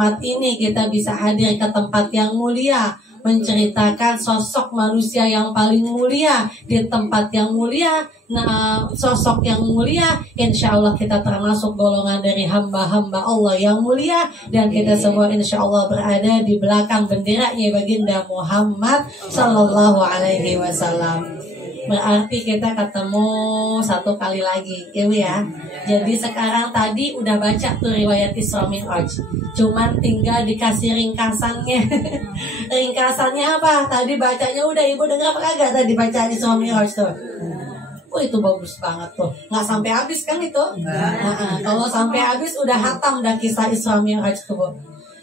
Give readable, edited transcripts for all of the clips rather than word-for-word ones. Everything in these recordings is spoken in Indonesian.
nikmat ini kita bisa hadir ke tempat yang mulia, menceritakan sosok manusia yang paling mulia di tempat yang mulia. Nah, sosok yang mulia, insya Allah kita termasuk golongan dari hamba-hamba Allah yang mulia, dan kita semua insya Allah berada di belakang benderanya baginda Muhammad Sallallahu Alaihi Wasallam. Berarti kita ketemu satu kali lagi, Ibu ya. Jadi sekarang tadi udah baca tuh riwayat Isra Mi'raj, cuman tinggal dikasih ringkasannya. Ringkasannya apa? Tadi bacanya udah, Ibu dengar apa kagak tadi bacaan Isra Mi'raj tuh? Oh, itu bagus banget tuh. Nggak sampai habis kan itu? Kalau sampai habis udah hatam dah kisah Isra Mi'raj tuh, Bu.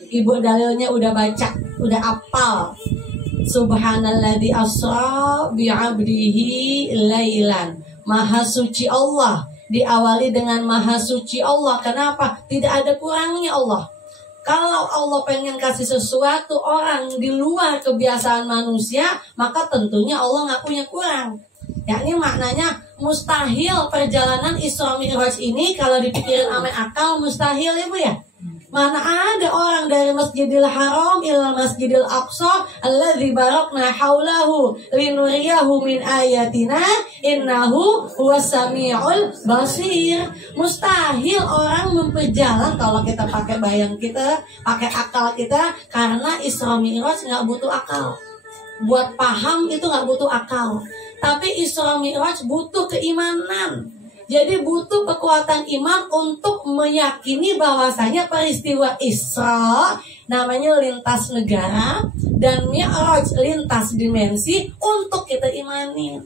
Ibu dalilnya udah baca, udah apal. Subhanalladzi asra bi'abdihi lailan. Maha suci Allah. Diawali dengan maha suci Allah. Kenapa? Tidak ada kurangnya Allah. Kalau Allah pengen kasih sesuatu orang di luar kebiasaan manusia, maka tentunya Allah nggak punya kurang. Yakni maknanya mustahil perjalanan Isra Mi'raj ini kalau dipikirin ame akal mustahil, Ibu ya. Mana ada orang dari Masjidil Haram ila Masjidil Aqsa alladzi barakna haulahu linuriyahu min ayatina innahu huwas samiul basir. Mustahil orang memperjalan kalau kita pakai bayang kita, pakai akal kita, karena Isra Mi'raj nggak butuh akal. Buat paham itu nggak butuh akal. Tapi Isra Mi'raj butuh keimanan. Jadi butuh kekuatan iman untuk meyakini bahwasanya peristiwa Isra namanya lintas negara dan Mi'raj lintas dimensi untuk kita imani.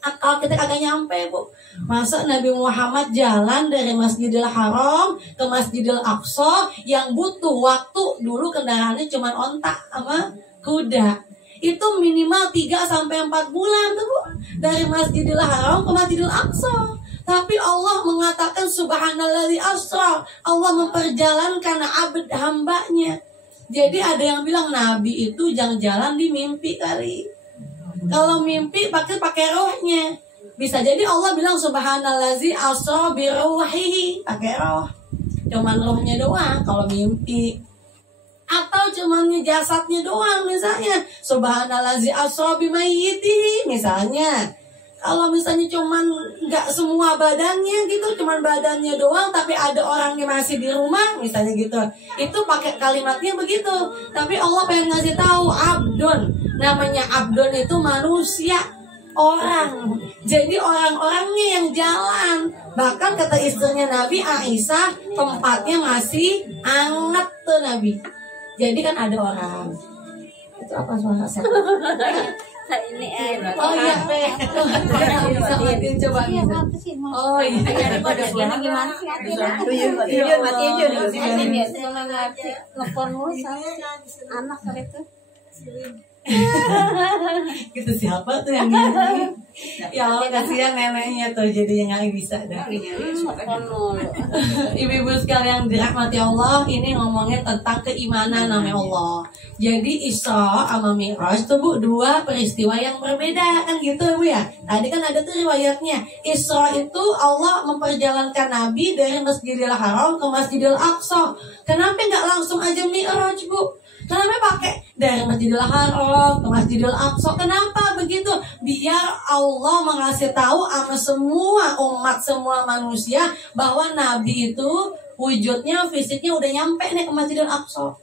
Akal kita kagak nyampe, Bu. Masa Nabi Muhammad jalan dari Masjidil Haram ke Masjidil Aqsa yang butuh waktu, dulu kendaraannya cuma onta sama kuda. Itu minimal 3-4 bulan tuh, Bu. Dari Masjidil Haram ke Masjidil Aqsa. Tapi Allah mengatakan subhanalladzi asra. Allah memperjalankan abd hambanya. Jadi ada yang bilang Nabi itu jangan jalan di mimpi kali. Kalau mimpi pakai rohnya. Bisa jadi Allah bilang subhanalladzi asra bi ruhihi, pakai roh. Cuman rohnya doang kalau mimpi. Atau cuman jasadnya doang misalnya. Subhanalladzi asra bi mayyitihi misalnya. Kalau misalnya cuman nggak semua badannya gitu, cuman badannya doang, tapi ada orangnya masih di rumah, misalnya gitu, itu pakai kalimatnya begitu. Tapi Allah pengen ngasih tahu abdun, namanya abdun itu manusia, orang. Jadi orang-orangnya yang jalan. Bahkan kata istrinya Nabi Aisyah, tempatnya masih hangat tuh Nabi. Jadi kan ada orang. Itu apa suara saya? Ini oh iya, bisa matiin coba. Oh iya, gimana sih anak itu gitu siapa tuh yang gini? Ya Allah, kasihan neneknya tuh jadi nggak bisa dah. Ibu-ibu sekalian dirahmati Allah, ini ngomongin tentang keimanan namanya Allah. Jadi Isra sama Mi'raj tuh, Bu, dua peristiwa yang berbeda kan gitu, Bu ya. Tadi kan ada tuh riwayatnya. Isra itu Allah memperjalankan Nabi dari Masjidil Haram ke Masjidil Aqsa. Kenapa nggak langsung aja Mi'raj, Bu? Kenapa pakai dari Masjidil Haram ke Masjidil Aqsa? Kenapa begitu? Biar Allah mengasih tahu sama semua umat, semua manusia bahwa Nabi itu wujudnya, fisiknya udah nyampe nih ke Masjidil Aqsa.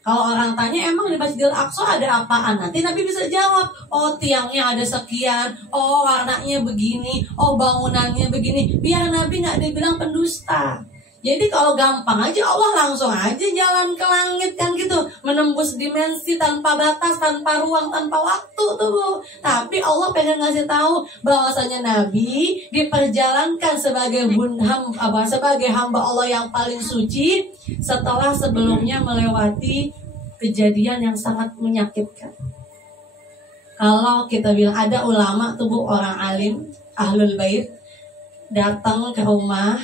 Kalau orang tanya emang di Masjidil Aqsa ada apaan? Nanti Nabi bisa jawab, oh tiangnya ada sekian, oh warnanya begini, oh bangunannya begini. Biar Nabi nggak dibilang pendusta. Jadi kalau gampang aja Allah langsung aja jalan ke langit kan gitu, menembus dimensi tanpa batas, tanpa ruang, tanpa waktu tuh, Bu. Tapi Allah pengen ngasih tahu bahwasanya Nabi diperjalankan sebagai sebagai hamba Allah yang paling suci setelah sebelumnya melewati kejadian yang sangat menyakitkan. Kalau kita bilang ada ulama tuh, Bu, orang alim, ahlul bait, datang ke rumah,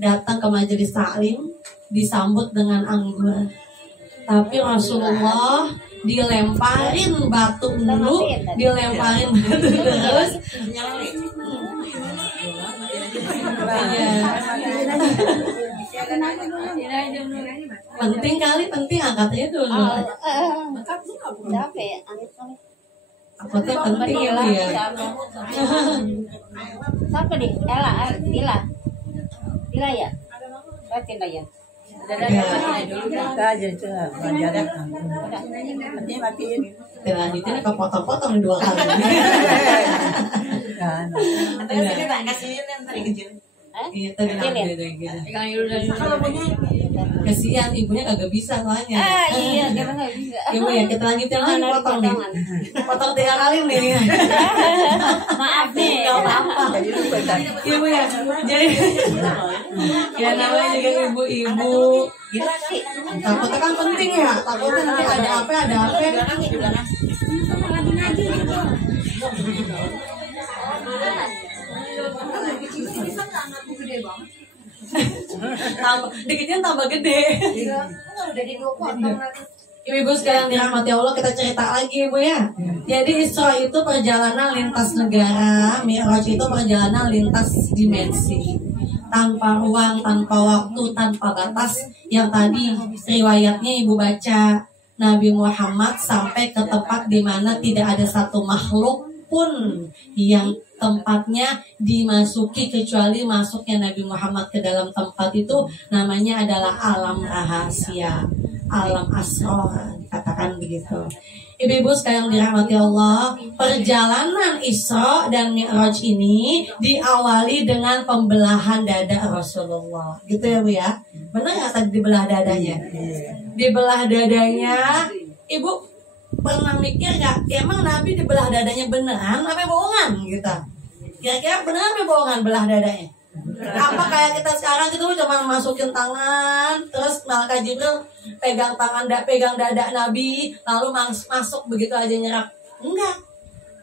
datang ke majelis taklim, disambut dengan anggur. Tapi Rasulullah dilemparin batu dulu, dilemparin batu terus. Kenapa belum? Penting kali, penting angkatnya dulu. Siapa ya? Angkatnya penting ya Bu ya. Siapa nih? Ila ya? Berarti lah ya. Lanjutin kepotong-potong 2 kali. Iya tadi kasihan ibunya kagak bisa soalnya. Iya, kita nggak bisa. Ibu ya kita lanjutin lagi potong nih. Potong 3 kali nih. Maaf nih. Gak apa-apa. Ibu ya. Jadi ya namanya juga ibu-ibu. Takutnya kan penting ya. Takutnya nanti ada apa. Dikitnya tambah gede. Ibu-ibu sekalian dirahmati Allah, kita cerita lagi Ibu ya. Jadi Isra itu perjalanan lintas negara, Mi'raj itu perjalanan lintas dimensi. Tanpa ruang, tanpa waktu, tanpa batas. Yang tadi riwayatnya Ibu baca, Nabi Muhammad sampai ke tempat di mana tidak ada satu makhluk pun yang tempatnya dimasuki kecuali masuknya Nabi Muhammad ke dalam tempat itu namanya adalah alam rahasia, alam asrar, katakan begitu. Ibu-ibu sekalian dirahmati Allah, perjalanan Isra dan Mi'raj ini diawali dengan pembelahan dada Rasulullah. Gitu ya Bu ya? Benar nggak tadi dibelah dadanya? Dibelah dadanya, Ibu pernah mikir gak, emang Nabi dibelah dadanya beneran apa bohongan gitu? Kira-kira beneran apa bohongan belah dadanya? Apa kayak kita sekarang gitu cuma masukin tangan, terus malaikat Jibril pegang dada Nabi, lalu masuk begitu aja nyerap? Enggak.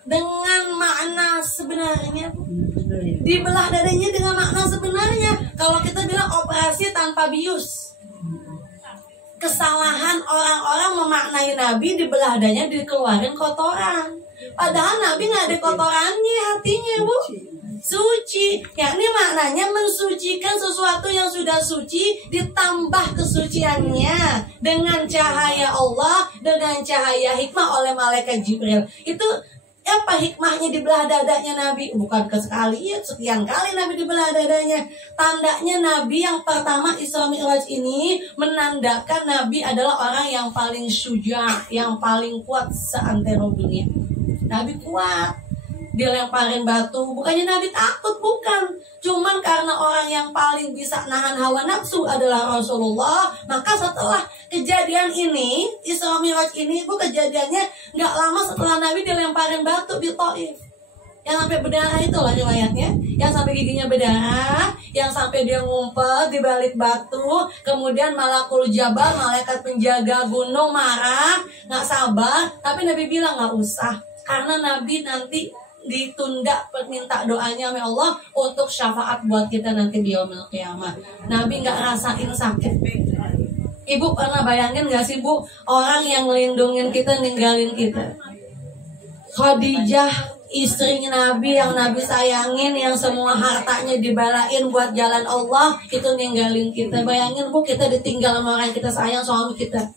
Dengan makna sebenarnya, dibelah dadanya dengan makna sebenarnya. Kalau kita bilang operasi tanpa bius. Kesalahan orang-orang memaknai Nabi dibelah dadanya dikeluarin kotoran. Padahal Nabi nggak ada kotorannya hatinya Bu. Suci, yakni maknanya mensucikan sesuatu yang sudah suci ditambah kesuciannya dengan cahaya Allah, dengan cahaya hikmah oleh malaikat Jibril. Itu apa hikmahnya dibelah dadanya Nabi? Bukan sekali, ya sekian kali Nabi dibelah dadanya. Tandanya Nabi yang pertama Isra Mi'raj ini menandakan Nabi adalah orang yang paling syuja, yang paling kuat seantero dunia. Nabi kuat, dilemparin batu, bukannya Nabi takut, bukan. Cuman karena orang yang paling bisa nahan hawa nafsu adalah Rasulullah. Maka setelah kejadian ini, Isra Mi'raj ini, Bu, kejadiannya gak lama setelah Nabi dilemparin batu di Taif. Yang sampai berdarah itu lah riwayatnya, yang sampai giginya berdarah, yang sampai dia ngumpet di balik batu. Kemudian Malakul Jabal, malaikat penjaga gunung, marah, gak sabar. Tapi Nabi bilang gak usah, karena Nabi nanti ditunda minta doanya sama Allah untuk syafaat buat kita nanti di yaumil qiyamah. Nabi nggak rasain sakit. Ibu pernah bayangin nggak sih Bu, orang yang ngelindungin kita ninggalin kita? Khadijah, istri Nabi yang Nabi sayangin, yang semua hartanya dibalain buat jalan Allah, itu ninggalin kita. Bayangin Bu, kita ditinggal sama orang kita sayang, suami kita.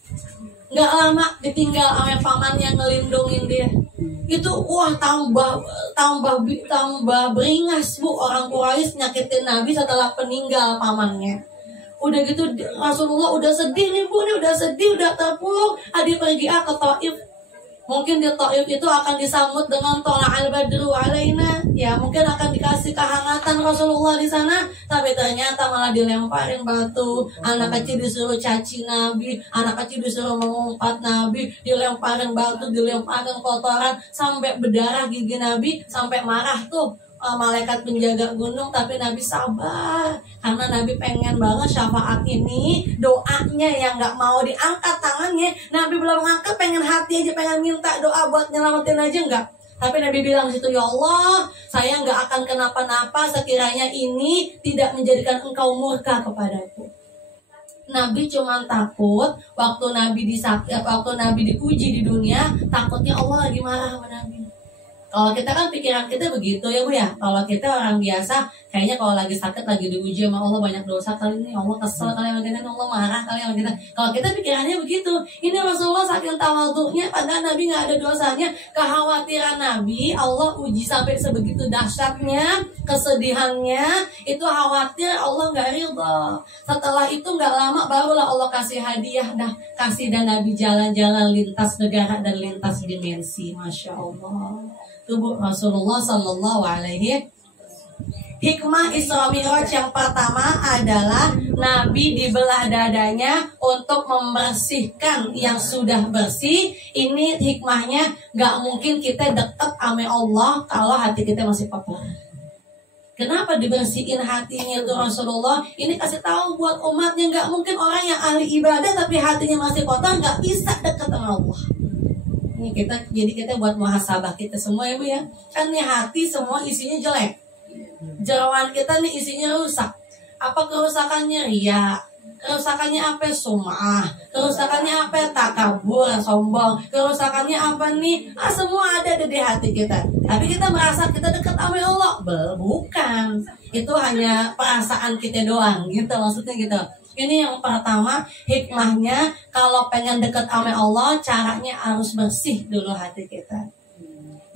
Nggak lama ditinggal sama paman yang ngelindungin dia. Itu wah tambah beringas Bu, orang Quraisy nyakitin Nabi setelah peninggal pamannya. Udah gitu Rasulullah udah sedih nih Bu, udah sedih, udah terpuruk. Adi pergi ke Taif. Mungkin di Taif itu akan disambut dengan tola'al badru alaina. Ya mungkin akan dikasih kehangatan Rasulullah di sana. Tapi ternyata malah dilemparin batu. Anak kecil disuruh caci Nabi, anak kecil disuruh mengumpat Nabi, dilemparin batu, dilemparin kotoran, sampai berdarah gigi Nabi, sampai marah tuh malaikat penjaga gunung. Tapi Nabi sabar karena Nabi pengen banget syafaat ini. Doanya yang gak mau diangkat tangannya, Nabi belum ngangkat, pengen hati aja, pengen minta doa buat nyelamatin aja enggak. Tapi Nabi bilang situ, ya Allah, saya gak akan kenapa-napa sekiranya ini tidak menjadikan engkau murka kepadaku. Nabi cuma takut waktu Nabi diuji di dunia, takutnya Allah lagi marah sama Nabi. Kalau kita kan pikiran kita begitu ya Bu ya. Kalau kita orang biasa, kayaknya kalau lagi sakit, lagi diuji sama Allah, banyak dosa kali ini, Allah kesel kali sama kita, Allah marah kali sama kita. Kalau kita pikirannya begitu, ini Rasulullah saking tawadhu'nya, padahal Nabi nggak ada dosanya. Kekhawatiran Nabi, Allah uji sampai sebegitu dahsyatnya, kesedihannya, itu khawatir Allah nggak ridha. Setelah itu nggak lama barulah Allah kasih hadiah, kasih dan Nabi jalan-jalan lintas negara dan lintas dimensi. Masya Allah. Tubuh Rasulullah Sallallahu Alaihi. Hikmah Isra Mi'raj yang pertama adalah Nabi dibelah dadanya untuk membersihkan yang sudah bersih. Ini hikmahnya, gak mungkin kita dekat sama Allah kalau hati kita masih kotor. Kenapa dibersihin hatinya itu Rasulullah? Ini kasih tahu buat umatnya, gak mungkin orang yang ahli ibadah tapi hatinya masih kotor gak bisa dekat sama Allah. Ini jadi kita buat muhasabah kita semua ya Bu ya. Kan nih hati semua isinya jelek. Jeroan kita nih isinya rusak. Apa kerusakannya? Riya. Kerusakannya apa? Sum'ah. Kerusakannya apa? Takabur, sombong. Kerusakannya apa nih? Semua ada di hati kita. Tapi kita merasa kita dekat sama Allah. Bukan. Itu hanya perasaan kita doang gitu, maksudnya gitu. Ini yang pertama, hikmahnya kalau pengen dekat sama Allah, caranya harus bersih dulu hati kita.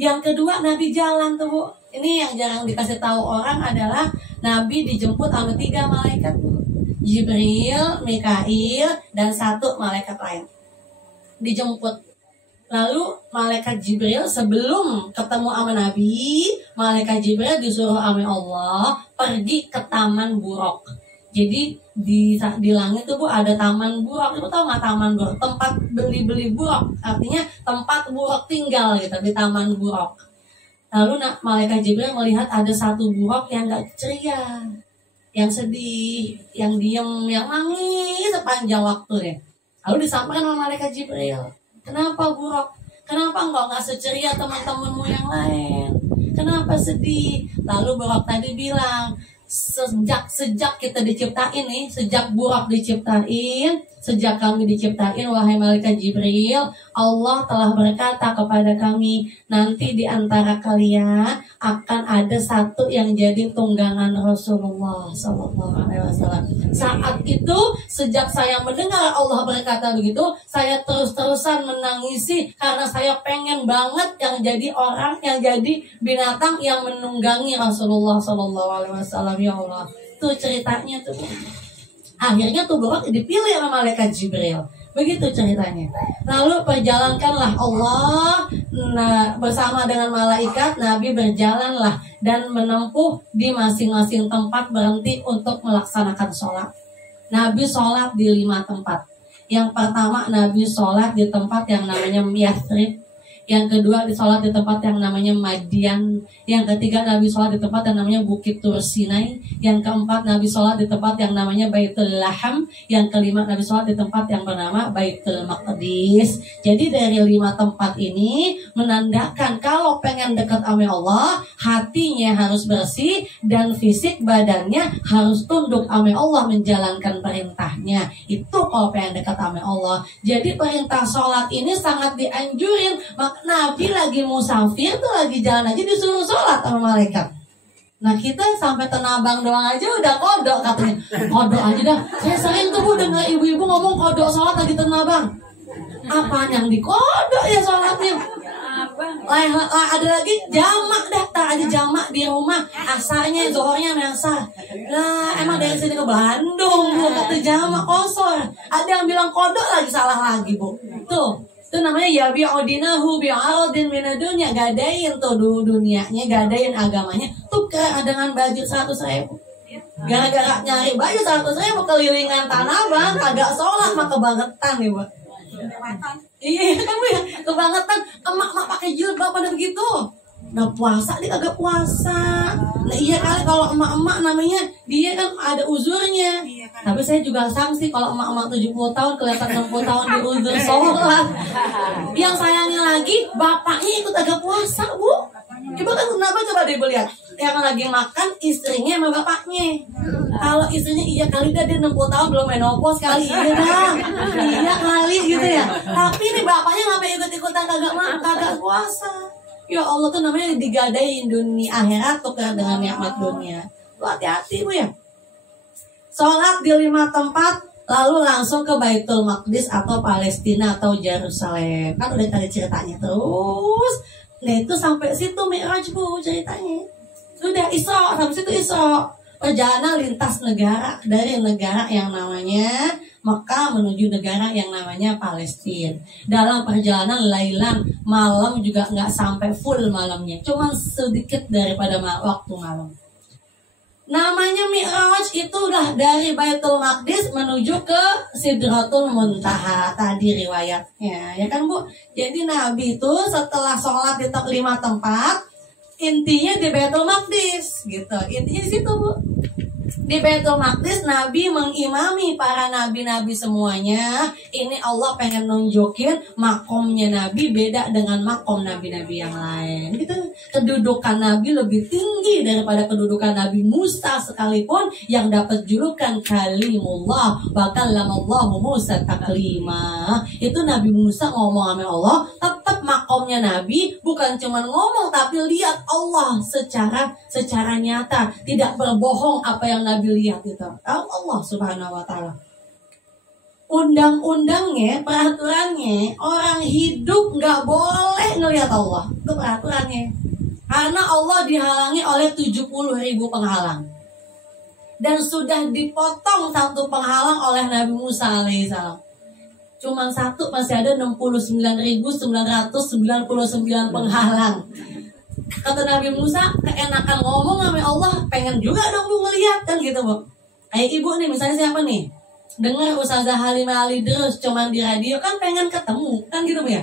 Yang kedua, Nabi jalan tuh Bu. Ini yang jarang dikasih tahu orang adalah Nabi dijemput sama 3 malaikat, Jibril, Mikail, dan 1 malaikat lain. Dijemput. Lalu malaikat Jibril sebelum ketemu sama Nabi, malaikat Jibril disuruh sama Allah pergi ke Taman Buraq. Jadi di langit tuh Bu ada taman buraq. Ibu tahu nggak taman buraq? Tempat beli buraq. Artinya tempat buraq tinggal gitu di taman buraq. Lalu malaikat Jibril melihat ada 1 buraq yang nggak ceria, yang sedih, yang diem, yang nangis sepanjang waktu deh. Lalu disampaikan sama malaikat Jibril, kenapa buraq? Kenapa nggak seceria teman-temanmu yang lain? Kenapa sedih? Lalu buraq tadi bilang, sejak kita diciptain nih, sejak buraq diciptain, sejak kami diciptain, wahai malaikat Jibril, Allah telah berkata kepada kami, nanti di antara kalian akan ada 1 yang jadi tunggangan Rasulullah Sallallahu Alaihi Wasallam. Saat itu, sejak saya mendengar Allah berkata begitu, saya terus-terusan menangisi karena saya pengen banget yang jadi orang, yang jadi binatang yang menunggangi Rasulullah Sallallahu Alaihi Wasallam. Ya Allah, tuh ceritanya tuh. Akhirnya tuh buraq dipilih sama malaikat Jibril. Begitu ceritanya. Lalu perjalankanlah Allah bersama dengan malaikat, Nabi berjalanlah dan menempuh di masing-masing tempat, berhenti untuk melaksanakan sholat. Nabi sholat di 5 tempat. Yang pertama, Nabi sholat di tempat yang namanya Yathrib. Yang kedua, sholat di tempat yang namanya Madian. Yang ketiga, Nabi sholat di tempat yang namanya Bukit Tur Sinai. Yang keempat, Nabi sholat di tempat yang namanya Baitul Laham. Yang kelima, Nabi sholat di tempat yang bernama Baitul Maqdis. Jadi dari 5 tempat ini menandakan kalau pengen dekat sama Allah, hatinya harus bersih dan fisik badannya harus tunduk sama Allah, menjalankan perintahnya. Itu kalau pengen dekat sama Allah. Jadi perintah sholat ini sangat dianjurin. Nabi lagi musafir tuh, lagi jalan aja disuruh sholat sama malaikat. Nah kita sampai tenabang doang aja udah kodok katanya. Kodok aja dah. Saya sering tuh Bu dengar ibu-ibu ngomong kodok sholat lagi tenabang. Apaan yang dikodok ya sholatnya? Ada lagi jamak dah, tak aja jamak di rumah. Asarnya, zohornya asar. Lah emang dari sini ke Bandung Bu kata jamak kosor. Ada yang bilang kodok lagi, salah lagi Bu. Tuh. Itu namanya ya bi'udinahu bi'aradin minadunya. Gadain tuh dunianya, gadain agamanya. Tukar dengan baju 100.000. Gara-gara nyari baju 100.000 kelilingan Tanah Abang, kagak sholat mah kebangetan nih Bu. Iya kan Bu ya, kebangetan. Emak-emak pakai jilbab pada begitu. Nah puasa dia kagak puasa. Nah iya kali kalau emak-emak namanya dia kan ada uzurnya. Tapi saya juga sanksi kalau emak-emak 70 tahun kelihatan 60 tahun di uzur sholat. Yang sayangnya lagi bapaknya ikut agak puasa Bu. Coba kan kenapa coba deh lihat. Yang lagi makan istrinya sama bapaknya. Kalau istrinya iya kali dah dia 60 tahun belum menopause kali iya dah. Iya kali gitu ya. Tapi nih bapaknya ngapain ikut-ikutan kagak puasa. Ya Allah tuh namanya digadain dunia akhirat tukar dengan nikmat dunia. Lu hati-hati Bu ya. Sholat di 5 tempat, lalu langsung ke Baitul Maqdis atau Palestina atau Yerusalem. Kan udah tadi ceritanya terus. Nah itu sampai situ Mi'raj Bu ceritanya. Sudah Isra, sampai situ Isra. Perjalanan lintas negara dari negara yang namanya Mekah menuju negara yang namanya Palestina. Dalam perjalanan lailan, malam juga nggak sampai full malamnya, cuma sedikit daripada waktu malam. Namanya Mi'raj itulah dari Baitul Maqdis menuju ke Sidratul Muntaha tadi riwayatnya, ya kan Bu? Jadi Nabi itu setelah sholat di 5 tempat, intinya di Baitul Maqdis gitu. Intinya di situ Bu. Di Baitul Maqdis Nabi mengimami para nabi-nabi semuanya. Ini Allah pengen nunjukin makomnya Nabi beda dengan makom nabi-nabi yang lain. Gitu. Kedudukan Nabi lebih tinggi daripada kedudukan Nabi Musa sekalipun yang dapat julukan Kalimullah. Bahkan lamallahu Musa taklima. Itu Nabi Musa ngomong sama Allah, tetap makomnya Nabi bukan cuma ngomong tapi lihat Allah secara nyata, tidak berbohong apa yang Nabi lihat itu. Allah Subhanahu wa taala. Undang-undangnya, peraturannya, orang hidup nggak boleh ngelihat Allah. Itu peraturannya. Karena Allah dihalangi oleh 70.000 penghalang. Dan sudah dipotong satu penghalang oleh Nabi Musa alaihissalam. Cuma satu, masih ada 69.999 penghalang. Kata Nabi Musa, keenakan ngomong sama Allah, pengen juga dong Bu ngeliat kan gitu Bu. Kayak ibu nih, misalnya siapa nih, dengar Ustazah Halimah Ali terus cuman di radio, kan pengen ketemu kan gitu Bu ya.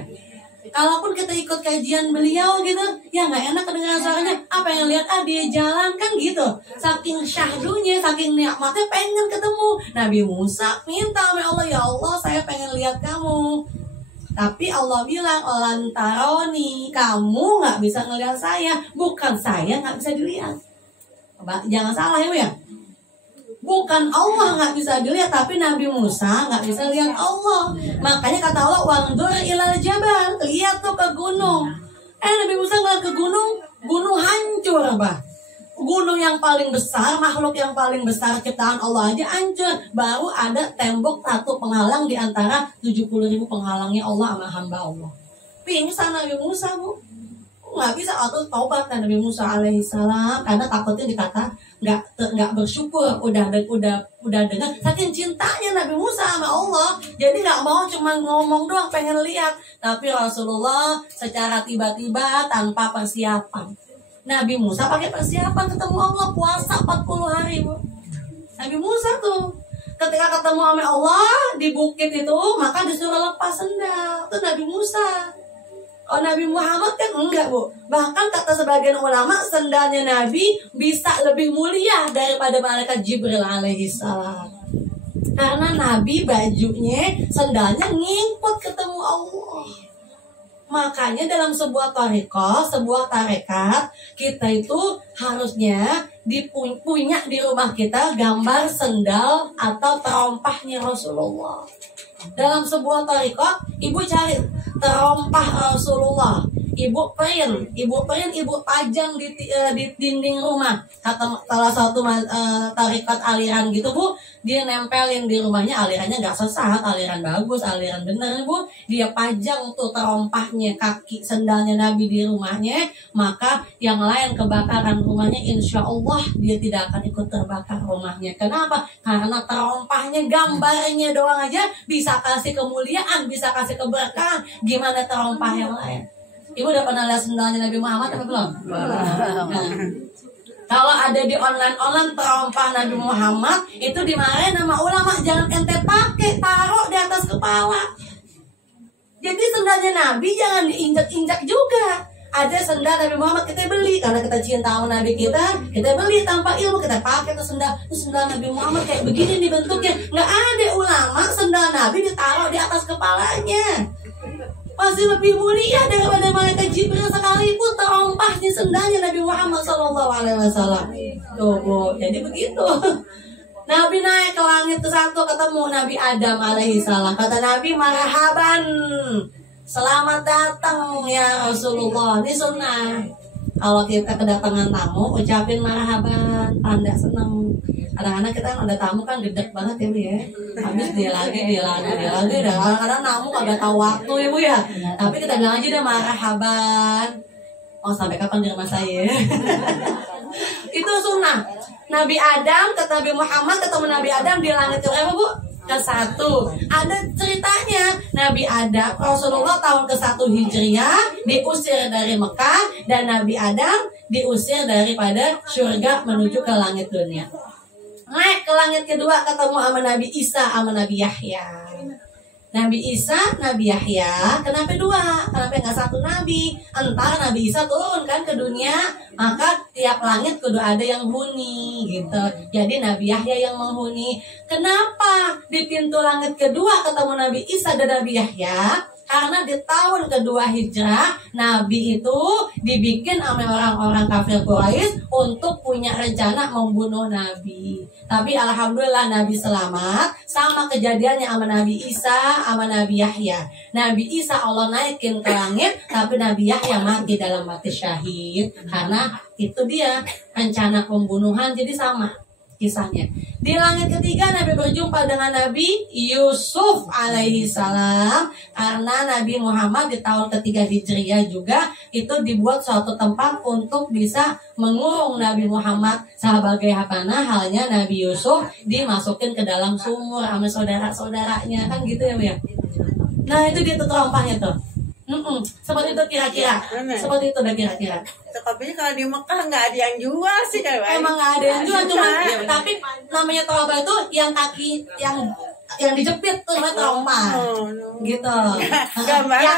Kalaupun kita ikut kajian beliau gitu, ya nggak enak kedengaran suaranya, pengen lihat dia jalan kan gitu. Saking syahdunya, saking nikmatnya pengen ketemu. Nabi Musa minta sama Allah, ya Allah saya pengen lihat kamu. Tapi Allah bilang, lantaroni, kamu nggak bisa ngelihat saya, bukan saya nggak bisa dilihat. Jangan salah ya Bu ya. Bukan Allah nggak bisa dilihat, tapi Nabi Musa nggak bisa lihat Allah. Makanya kata Allah, wandur ilal jabal, lihat tuh ke gunung. Nabi Musa ngeliat ke gunung, gunung hancur bah. Gunung yang paling besar, makhluk yang paling besar ciptaan Allah aja hancur. Baru ada tembok satu penghalang di antara 70.000 penghalangnya Allah sama hamba Allah. Pingsan Nabi Musa Bu. Nggak bisa atau taubat kan Nabi Musa alaihissalam, karena takutnya dikata nggak bersyukur. Udah dengar saking cintanya Nabi Musa sama Allah, jadi nggak mau cuma ngomong doang pengen lihat, tapi Rasulullah secara tiba-tiba tanpa persiapan. Nabi Musa pakai persiapan ketemu Allah, puasa 40 hari Bu. Nabi Musa tuh ketika ketemu sama Allah di bukit itu, maka disuruh lepas sendal. Itu Nabi Musa. Oh, Nabi Muhammad kan enggak Bu. Bahkan kata sebagian ulama, sendalnya Nabi bisa lebih mulia daripada malaikat Jibril alaihissalam. Karena Nabi bajunya, sendalnya ngikut ketemu Allah. Makanya dalam sebuah thariqah, sebuah tarekat, kita itu harusnya punya di rumah kita gambar sendal atau terompahnya Rasulullah. Dalam sebuah thariqah, ibu cari terompah Rasulullah, ibu print, ibu pajang di dinding rumah. Salah satu tarekat aliran gitu Bu, dia nempelin di rumahnya, alirannya nggak sesat, aliran bagus, aliran bener Bu. Dia pajang tuh terompahnya, kaki sendalnya Nabi di rumahnya, maka yang lain kebakaran rumahnya, insya Allah dia tidak akan ikut terbakar rumahnya. Kenapa? Karena terompahnya, gambarnya doang aja bisa kasih kemuliaan, bisa kasih keberkahan. Gimana terompah yang lain? Ibu udah pernah lihat sendalnya Nabi Muhammad apa belum? Nah, kalau ada di online terompah Nabi Muhammad itu dimarahin sama ulama, jangan ente pakai, taruh di atas kepala. Jadi sendalnya Nabi jangan diinjak-injak juga. Ada sendal Nabi Muhammad kita beli karena kita cinta sama Nabi kita beli tanpa ilmu, kita pakai ke sendal. Itu sendal Nabi Muhammad kayak begini nih bentuknya. Nggak ada ulama sendal Nabi ditaruh di atas kepalanya. Masih lebih mulia daripada malaikat Jibril sekalipun terompahnya sendalnya Nabi Muhammad SAW. Tuh Bu, jadi begitu. Nabi naik ke langit ke satu, ketemu Nabi Adam alaihissalam. Kata Nabi, marhaban, selamat datang ya Rasulullah. Ini sunnah. Kalau kita kedatangan tamu, ucapin marhaban, tanda senang. Kadang-kadang kita ada tamu kan gedek banget ya Bu ya. Habis dia lagi. Kadang-kadang tamu kagak tahu waktu ya Bu ya. Tapi kita bilang aja deh marhaban. Oh sampai kapan di rumah saya? Itu sunnah. Nabi Adam ketemu Nabi Muhammad ketemu Nabi Adam di langit berapa Bu? Ke-1. Ada ceritanya. Nabi Adam, Rasulullah tahun ke-1 Hijriah diusir dari Mekah dan Nabi Adam diusir daripada surga menuju ke langit dunia. Naik ke langit kedua ketemu sama Nabi Isa sama Nabi Yahya. Nabi Isa, Nabi Yahya, kenapa dua? Kenapa nggak satu Nabi? Entar Nabi Isa turun kan ke dunia, maka tiap langit kudu ada yang huni gitu. Jadi Nabi Yahya yang menghuni. Kenapa di pintu langit kedua ketemu Nabi Isa dan Nabi Yahya? Karena di tahun kedua hijrah, Nabi itu dibikin sama orang-orang kafir Quraisy untuk punya rencana membunuh Nabi. Tapi alhamdulillah Nabi selamat. Sama kejadiannya sama Nabi Isa, sama Nabi Yahya. Nabi Isa Allah naikin ke langit, tapi Nabi Yahya mati dalam mati syahid. Karena itu dia rencana pembunuhan, jadi sama kisahnya. Di langit ketiga Nabi berjumpa dengan Nabi Yusuf alaihi salam. Karena Nabi Muhammad di tahun ketiga Hijriah juga itu dibuat suatu tempat untuk bisa mengurung Nabi Muhammad sebagai hapana. Halnya Nabi Yusuf dimasukin ke dalam sumur sama saudara-saudaranya kan gitu ya Bu ya. Nah itu dia tuh terompahnya tuh. Seperti itu kira-kira. Seperti itu udah kira-kira. Tapi kalau di Mekah nggak ada yang jual sih kan? Emang nggak ada yang jual cuma. Tapi namanya terompah itu yang kaki yang dijepit tuh namanya terompah. Gitu.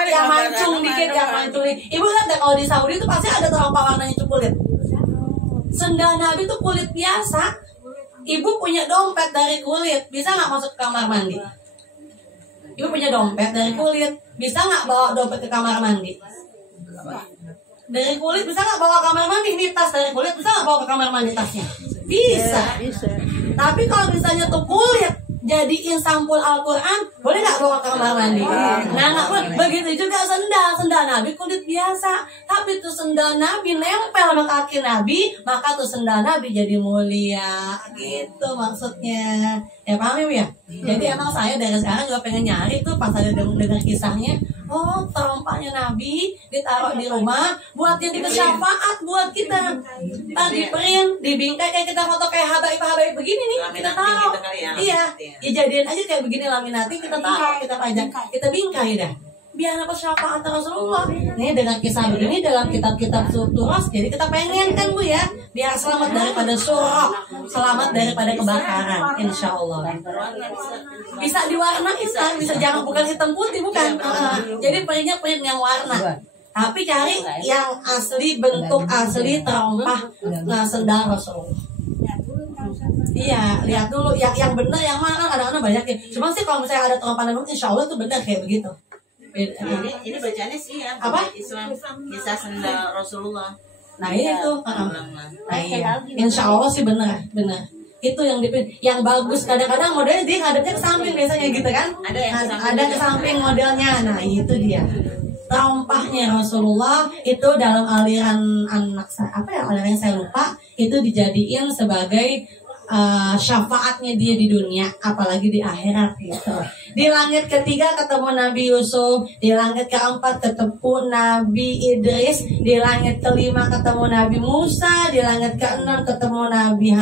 Yang mancung dikit, yang mancung. Ibu kan kalau di Saudi itu pasti ada terompah warnanya kulit. Sendal Nabi tuh kulit biasa. Ibu punya dompet dari kulit, bisa nggak masuk ke kamar mandi? Ibu punya dompet dari kulit, bisa nggak bawa dompet ke kamar mandi? Dari kulit bisa nggak bawa ke kamar mandi? Ini tas dari kulit bisa nggak bawa ke kamar mandi tasnya? Bisa. Tapi kalau misalnya tuh kulit jadiin sampul Al-Quran, boleh nggak bawa ke kamar mandi? Nah, nggak boleh. Begitu juga sendal Nabi kulit biasa, tapi tuh sendal Nabi nempel sama kaki Nabi, maka tuh sendal Nabi jadi mulia. Gitu maksudnya. Ya paham ya? Jadi emang saya dari sekarang juga pengen nyari tuh pas ada dengar kisahnya. Oh, terompahnya Nabi ditaruh di rumah buat jadi syafaat buat kita. Tadi print, dibingkai kayak kita foto kayak habaib begini nih, kita taruh. Iya, ya jadiin aja kayak begini laminating, kita taruh, kita pajang, kita bingkai dah. Biar apa syafaat Rasulullah. Nih dengan kisah begini dalam kitab-kitab turas, jadi kita pengen kan Bu ya, biar selamat daripada surah, selamat daripada kebakaran, insya Allah. Bisa diwarna hitam, bisa jangan bukan hitam putih bukan. Jadi printnya print yang warna. Tapi cari yang asli, bentuk asli terompah sendal Rasulullah. Iya, lihat dulu yang benar yang mana kan kadang-kadang banyak ya. Cuma sih kalau misalnya ada terompah Nabi, insya Allah itu benar kayak begitu. Ini bacanya sih ya. Apa? Islam kisah sendal Rasulullah. Nah itu, nah iya. Insya Allah sih benar. Itu yang bagus. Kadang-kadang modelnya dia ngadepnya ke samping biasanya gitu kan? Ada ke samping modelnya. Nah itu dia. Terompahnya Rasulullah itu dalam aliran aliran yang saya lupa itu dijadiin sebagai syafaatnya dia di dunia, apalagi di akhirat gitu. Di langit ketiga ketemu Nabi Yusuf, di langit keempat ketemu Nabi Idris, di langit kelima ketemu Nabi Musa, di langit keenam ketemu di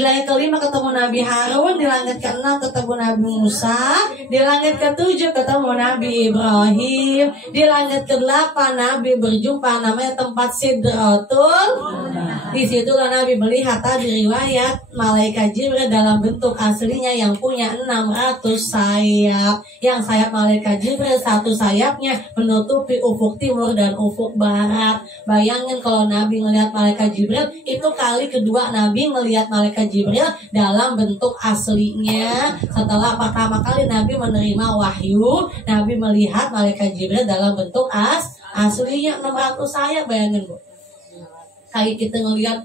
langit kelima ketemu Nabi Harun, di langit keenam ketemu Nabi Musa, di langit ketujuh ketemu Nabi Ibrahim, di langit kedelapan Nabi berjumpa namanya tempat Sidratul. Di situlah Nabi melihat tadi riwayat malaikat Jibril dalam bentuk aslinya yang punya 600 sayap. Yang sayap malaikat Jibril satu sayapnya menutupi ufuk timur dan ufuk barat. Bayangin kalau Nabi melihat malaikat Jibril, itu kali kedua Nabi melihat malaikat Jibril dalam bentuk aslinya. Setelah pertama kali Nabi menerima wahyu, Nabi melihat malaikat Jibril dalam bentuk aslinya 600 sayap. Bayangin Bu, kayak kita ngelihat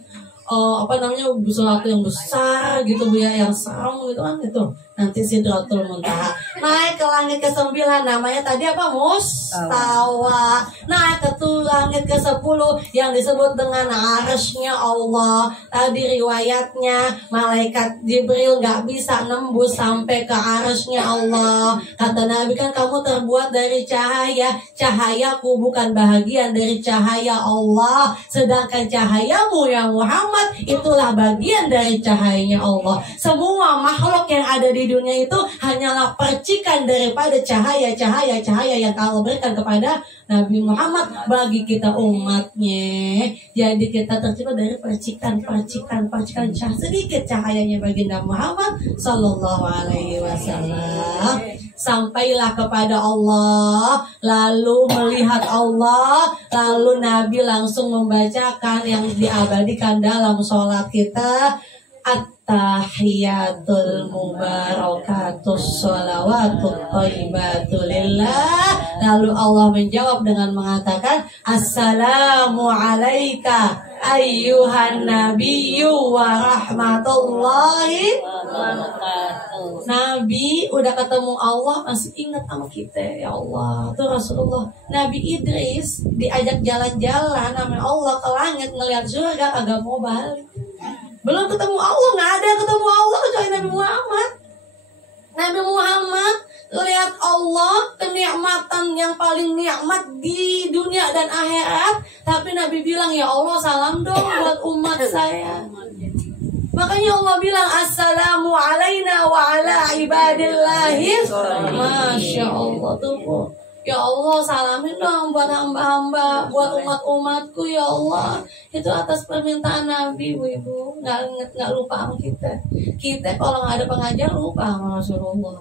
sesuatu yang besar gitu Bu ya, yang serem gitu kan, itu nanti Sidratul Muntaha. naik ke langit ke-9, namanya tadi apa? Mustawa. Naik ke langit ke-10 yang disebut dengan arsy-nya Allah. Tadi riwayatnya malaikat Jibril nggak bisa nembus sampai ke arsy-nya Allah. Kata Nabi kan kamu terbuat dari cahaya. Cahayaku bukan bahagian dari cahaya Allah. Sedangkan cahayamu ya Muhammad itulah bagian dari cahayanya Allah. Semua makhluk yang ada di dunia itu hanyalah percikan daripada cahaya yang Allah berikan kepada Nabi Muhammad bagi kita umatnya. Jadi kita tercipta dari percikan cahaya, sedikit cahayanya baginda Muhammad Sallallahu Alaihi Wasallam. Sampailah kepada Allah, lalu melihat Allah, lalu Nabi langsung membacakan yang diabadikan dalam sholat kita, At-tahiyatul mubarakatus sholawatut thayyibatu lillah. Lalu Allah menjawab dengan mengatakan, Assalamu alaika ayyuhan nabiyyu wa rahmatullahi wabarakatuh. Nabi udah ketemu Allah masih ingat sama kita, ya Allah. Tuh Rasulullah, Nabi Idris diajak jalan-jalan sama Allah ke langit ngelihat surga kagak mau balik. Belum ketemu Allah, nggak ada ketemu Allah kecuali Nabi Muhammad. Nabi Muhammad lihat Allah, kenikmatan yang paling nikmat di dunia dan akhirat. Tapi Nabi bilang, ya Allah salam dong buat umat saya. Makanya Allah bilang, Assalamu alaina wa ala ibadillahi. Masya Allah tuh. Ya Allah salamin dong buat hamba-hamba, buat umat-umatku ya Allah. Itu atas permintaan Nabi, Ibu. Nggak lupa sama kita. Kita kalau nggak ada pengajar lupa sama Rasulullah.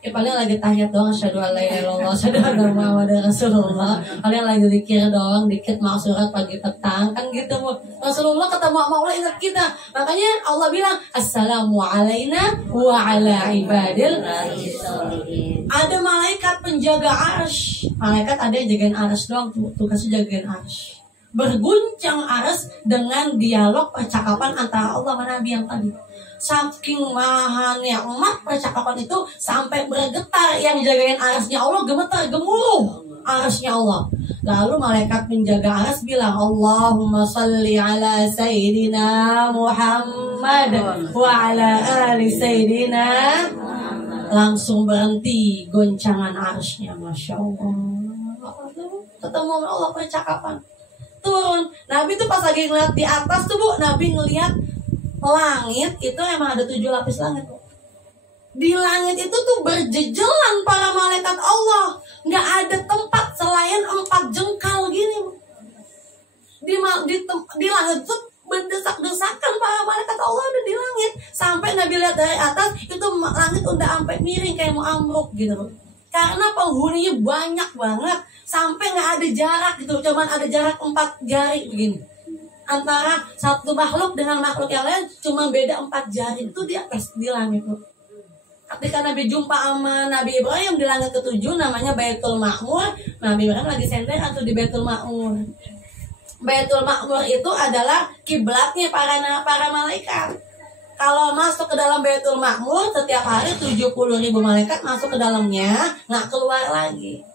Ya paling lagi tahiyat doang, asyhadu an la ilaha illallah, asyhadu anna muhammadar rasulullah. Paling lagi zikir doang, dikit mau surat pagi petang kan gitu. Rasulullah ketemu sama Allah ingat kita. Makanya Allah bilang assalamu alaina wa ala ibadillahi sholihin. Ada malaikat penjaga arsy. Malaikat ada yang jagain arsy doang, tugasnya jagain arsy. Berguncang arsy dengan dialog percakapan antara Allah sama Nabi yang tadi. Saking maha nikmat percakapan itu sampai bergetar, yang jagain arsy-nya Allah gemetar, gemuruh arsy-nya Allah. Lalu malaikat penjaga arsy bilang, Allahumma salli ala Sayyidina Muhammad wa ala ali Sayyidina. Langsung berhenti goncangan arsy-nya, Masya Allah. Ketemu Allah percakapan. Turun, Nabi tuh pas lagi ngeliat di atas tuh Bu, Nabi ngeliat langit itu emang ada 7 lapis langit. Di langit itu tuh berjejelan para malaikat Allah. Nggak ada tempat selain 4 jengkal gini. Di langit tuh berdesak-desakan para malaikat Allah ada di langit. Sampai Nabi lihat dari atas itu langit udah sampai miring kayak mau ambruk gitu. Karena penghuninya banyak banget. Sampai nggak ada jarak gitu. Cuman ada jarak 4 jari begini. Antara satu makhluk dengan makhluk yang lain cuma beda 4 jari. Itu di atas di langit. Ketika Nabi jumpa sama Nabi Ibrahim di langit ke-7 namanya Baitul Ma'mur. Nabi Ibrahim lagi senter atau di Baitul Ma'mur. Baitul Ma'mur itu adalah kiblatnya para malaikat. Kalau masuk ke dalam Baitul Ma'mur setiap hari 70.000 malaikat masuk ke dalamnya, nggak keluar lagi.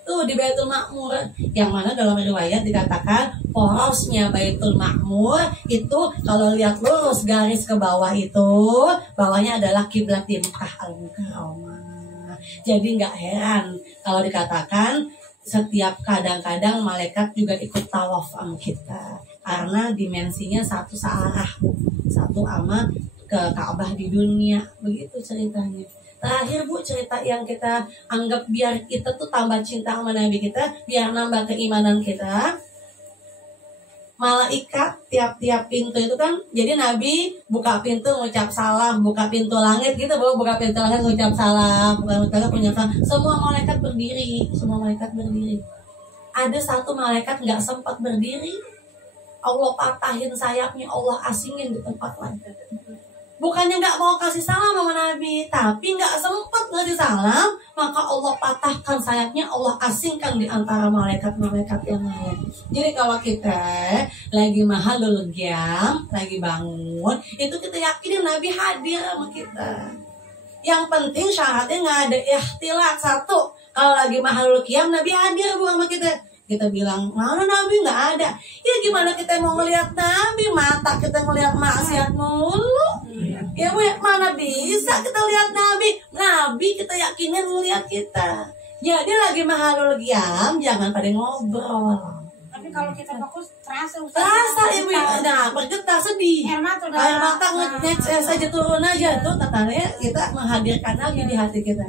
Tuh di Baitul Ma'mur, yang mana dalam riwayat dikatakan porosnya Baitul Ma'mur itu kalau lihat lurus garis ke bawah itu, bawahnya adalah kiblat di Mekah Al-Mukarramah. Jadi nggak heran kalau dikatakan setiap kadang-kadang malaikat juga ikut tawaf sama kita, karena dimensinya satu searah, satu ama ke Ka'bah di dunia, begitu ceritanya. Terakhir Bu, cerita yang kita anggap biar kita tuh tambah cinta sama Nabi kita, biar nambah keimanan kita. Malaikat tiap-tiap pintu itu kan, jadi Nabi buka pintu ngucap salam, buka pintu langit gitu Bu, buka pintu langit ngucap salam, buka punya salam. Semua malaikat berdiri, Ada satu malaikat nggak sempat berdiri, Allah patahin sayapnya, Allah asingin di tempat lain. Bukannya nggak mau kasih salam sama Nabi, tapi nggak sempat ngasih salam, maka Allah patahkan sayapnya, Allah asingkan di antara malaikat-malaikat yang lain. Jadi kalau kita lagi mahalul qiyam, lagi bangun, itu kita yakinin Nabi hadir sama kita. Yang penting syaratnya nggak ada ikhtilat. Satu, kalau lagi mahalul qiyam Nabi hadir Bu sama kita. Kita bilang, mana Nabi nggak ada. Ya gimana kita mau ngelihat Nabi, mata kita ngelihat maksiat mulu. Ya Bu, mana bisa kita lihat Nabi. Nabi kita yakinin ngelihat kita. Jadi lagi mahalul qiyam jangan pada ngobrol. Tapi kalau kita fokus terasa Ibu, nah bergetar sedih. Air mata ngecek saja turun aja tuh katanya kita menghadirkan Nabi di hati kita.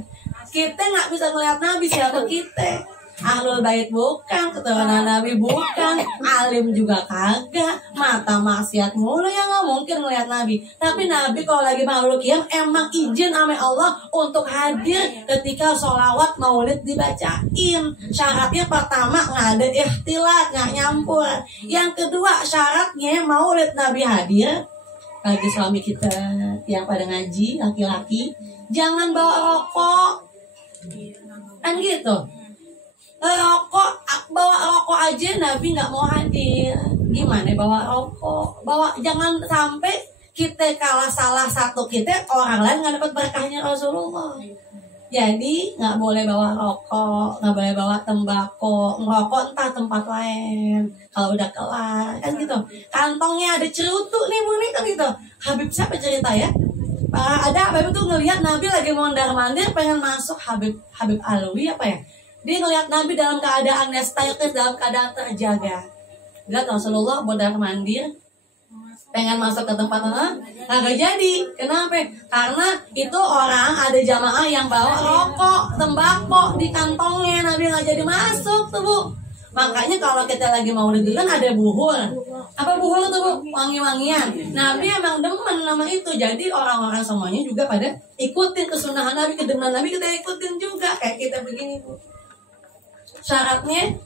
Kita nggak bisa melihat Nabi, siapa kita? Ahlul bait bukan, keturunan Nabi bukan, alim juga kagak, mata maksiat mulu ya nggak mungkin ngelihat Nabi. Tapi Nabi kalau lagi mahlul qiyam emang izin sama Allah untuk hadir ketika sholawat maulid dibacain. Syaratnya pertama nggak ada ikhtilat, nggak nyampur. Yang kedua syaratnya maulid Nabi hadir. Bagi suami kita yang pada ngaji, laki-laki, jangan bawa rokok, kan gitu. Bawa rokok aja Nabi nggak mau hadir. Gimana bawa rokok? Jangan sampai kita kalah salah satu kita, orang lain nggak dapat berkahnya Rasulullah. Jadi nggak boleh bawa rokok, nggak boleh bawa tembakau, ngerokok entah tempat lain. Kalau udah kelar kan gitu. Kantongnya ada cerutu nih Bu nih kan gitu. Habib siapa cerita ya? Ada Habib tuh ngelihat Nabi lagi mondar-mandir pengen masuk, Habib Alwi apa ya? Dia ngelihat Nabi dalam keadaan nestayaknya, dalam keadaan terjaga. Lihat Rasulullah mondar-mandir pengen masuk ke tempat nggak jadi. Kenapa? Karena itu orang ada jamaah yang bawa rokok, tembakau di kantongnya, Nabi nggak jadi masuk tuh Bu. Makanya kalau kita lagi mau itu kan ada buhur. Apa buhur tuh Bu? Wangi-wangian. Nabi emang demen nama itu. Jadi orang-orang semuanya juga pada ikutin kesunahan Nabi, kedemen Nabi kita ikutin juga. Kayak kita begini Bu. Syaratnya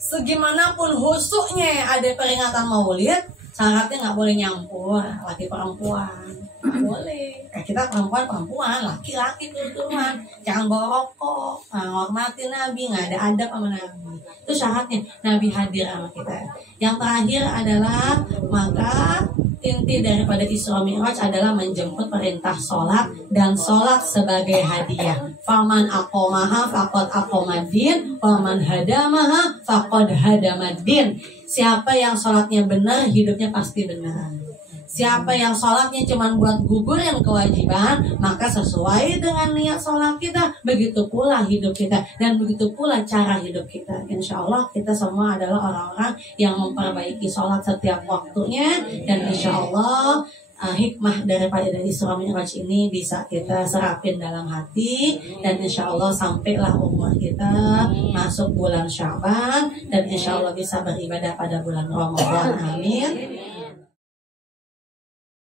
segimanapun husuknya ada peringatan maulid, syaratnya nggak boleh nyampur laki perempuan, nggak boleh. Kayak kita perempuan laki-laki turunan, jangan bawa rokok, hormatin Nabi, nggak ada adab sama Nabi. Itu syaratnya Nabi hadir sama kita. Yang terakhir adalah maka inti daripada Isra Mi'raj adalah menjemput perintah sholat dan sholat sebagai hadiah. Faman aqomaha faqad aqomadin, faman hadamaha faqad hadamadin. Siapa yang sholatnya benar, hidupnya pasti benar. Siapa yang sholatnya cuma buat gugurin kewajiban, maka sesuai dengan niat sholat kita, begitu pula hidup kita, dan begitu pula cara hidup kita. Insya Allah kita semua adalah orang-orang yang memperbaiki sholat setiap waktunya, dan insya Allah hikmah daripada Isra Mi'raj ini bisa kita serapin dalam hati, dan insya Allah sampailah umur kita masuk bulan Sya'ban, dan insya Allah bisa beribadah pada bulan Ramadan. Amin.